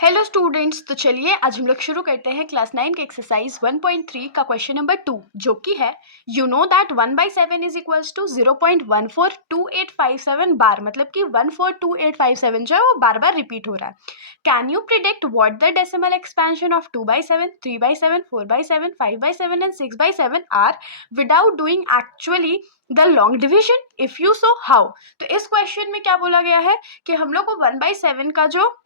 Hello students, तो चलिए आज हम लोग शुरू करते हैं क्लास 9 के एक्सरसाइज 1.3 का क्वेश्चन नंबर 2, जो कि है you know that 1/7 is equals to 0.142857 bar. मतलब कि 142857 जो है वो बार बार रिपीट हो रहा है। Can you predict what the decimal expansion of 2/7, 3/7, 4/7, 5/7 and 6/7 are without doing actually the long division? If you so how. तो इस क्वेश्चन में क्या बोला गया है कि हम लोग को 1/7 का जो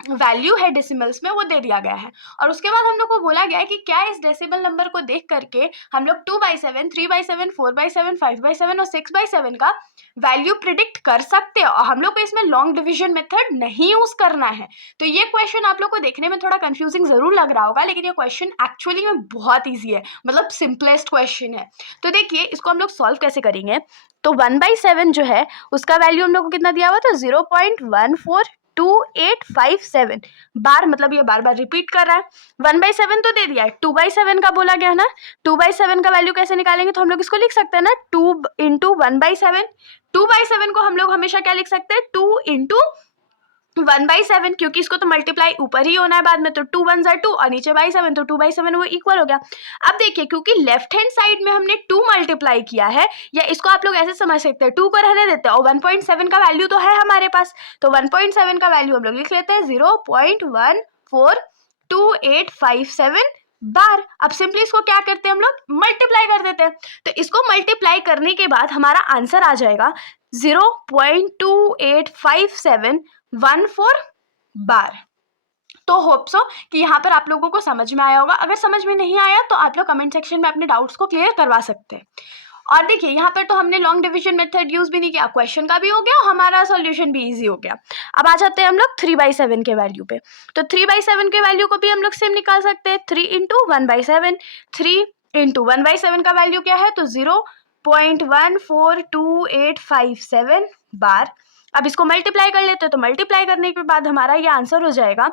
वैल्यू है डेसिमल्स में वो दे दिया गया है, और उसके बाद हम लोग को बोला गया है कि क्या इस डेसिमल नंबर को देख करके हम लोग 2/7, 3/7, 4/7, 5/7 और 6/7 का वैल्यू प्रिडिक्ट कर सकते हैं, और हम लोग को इसमें लॉन्ग डिवीजन मेथड नहीं यूज करना है। तो ये क्वेश्चन आप लोग को देखने में थोड़ा कंफ्यूजिंग जरूर लग रहा होगा, लेकिन ये क्वेश्चन एक्चुअली में बहुत ईजी है, मतलब सिंपलेस्ट क्वेश्चन है। तो देखिए इसको हम लोग सॉल्व कैसे करेंगे। तो 1/7 जो है उसका वैल्यू हम लोग को कितना दिया हुआ था, 0.142857 बार। मतलब ये बार बार रिपीट कर रहा है। 1/7 तो दे दिया है, 2/7 का बोला गया ना। 2/7 का वैल्यू कैसे निकालेंगे, तो हम लोग इसको लिख सकते हैं ना 2 इंटू 1/7। 2/7 को हम लोग हमेशा क्या लिख सकते हैं, 2 इंटू 1/7, क्योंकि इसको तो मल्टीप्लाई ऊपर ही होना है बाद में। तो 2 1 ज़ा 2 और नीचे 7, तो 2/7 वो इक्वल हो गया। अब देखिए क्योंकि लेफ्ट हैंड साइड में हमने 2 मल्टीप्लाई किया है, या इसको आप लोग ऐसे समझ सकते हैं 2 को रहने देते हैं, और 1.7 का वैल्यू तो है हमारे पास, तो 1.7 का वैल्यू हम लोग लिख लेते हैं 0.142857 बार। अब सिंपली इसको क्या करते हैं, हम लोग मल्टीप्लाई कर देते हैं। तो इसको मल्टीप्लाई करने के बाद हमारा आंसर आ जाएगा 0.285714 बार। तो होप सो कि यहाँ पर आप लोगों को समझ में आया होगा। अगर समझ में नहीं आया तो आप लोग कमेंट सेक्शन में अपने डाउट्स को क्लियर करवा सकते हैं। और देखिए यहाँ पर तो हमने लॉन्ग डिवीजन मेथड यूज भी नहीं किया, क्वेश्चन का भी हो गया, हमारा सॉल्यूशन भी इजी हो गया। अब आ जाते हैं हम लोग 3/7 के वैल्यू पे। तो 3/7 के वैल्यू को भी हम लोग सेम निकाल सकते हैं, 3 इंटू 1/7। 3 इंटू 1/7 का वैल्यू क्या है, तो 0.142857 बार। अब इसको मल्टीप्लाई कर लेते हैं, तो मल्टीप्लाई करने के बाद हमारा ये आंसर हो जाएगा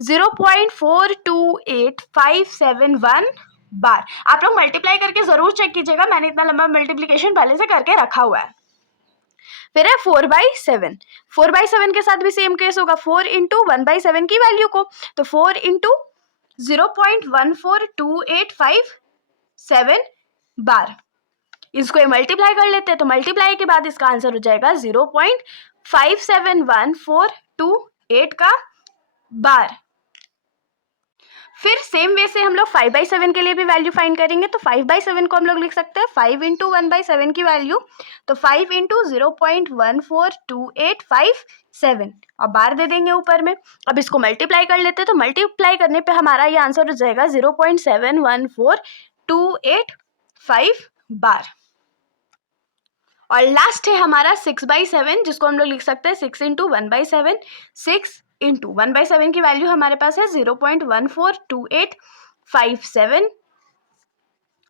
0.428571 बार। आप लोग मल्टीप्लाई करके जरूर चेक कीजिएगा, मैंने इतना लंबा मल्टीप्लिकेशन पहले से करके रखा हुआ है। फिर है 4/7। 4/7 के साथ भी सेम केस होगा, 4 इंटू 1/7 की वैल्यू को, तो 4 इंटू 0.142857 बार। इसको मल्टीप्लाई कर लेते हैं, तो मल्टीप्लाई के बाद इसका आंसर हो जाएगा 0.571428 का बार। फिर सेम वे से हम लोग 5/7 के लिए भी वैल्यू फाइंड करेंगे। तो 5/7 को हम लोग लिख सकते हैं 5 इंटू 1/7 की वैल्यू, तो 5 इंटू 0.142857 और बार दे देंगे ऊपर में। अब इसको मल्टीप्लाई कर लेते हैं, तो मल्टीप्लाई करने पे हमारा ये आंसर हो जाएगा 0.714285 बार। और लास्ट है हमारा 6/7, जिसको हम लोग लिख सकते हैं 6 इंटू 1/7। 6 इंटू 1/7 की वैल्यू हमारे पास है 0.142857,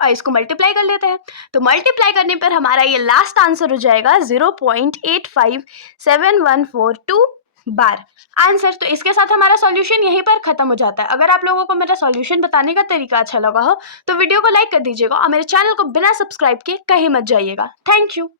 और इसको मल्टीप्लाई कर लेते हैं। तो मल्टीप्लाई करने पर हमारा ये लास्ट आंसर हो जाएगा 0.857142 बार आंसर। तो इसके साथ हमारा सॉल्यूशन यहीं पर खत्म हो जाता है। अगर आप लोगों को मेरा सॉल्यूशन बताने का तरीका अच्छा लगा हो तो वीडियो को लाइक कर दीजिएगा, और मेरे चैनल को बिना सब्सक्राइब किए कहीं मत जाइएगा। Thank you.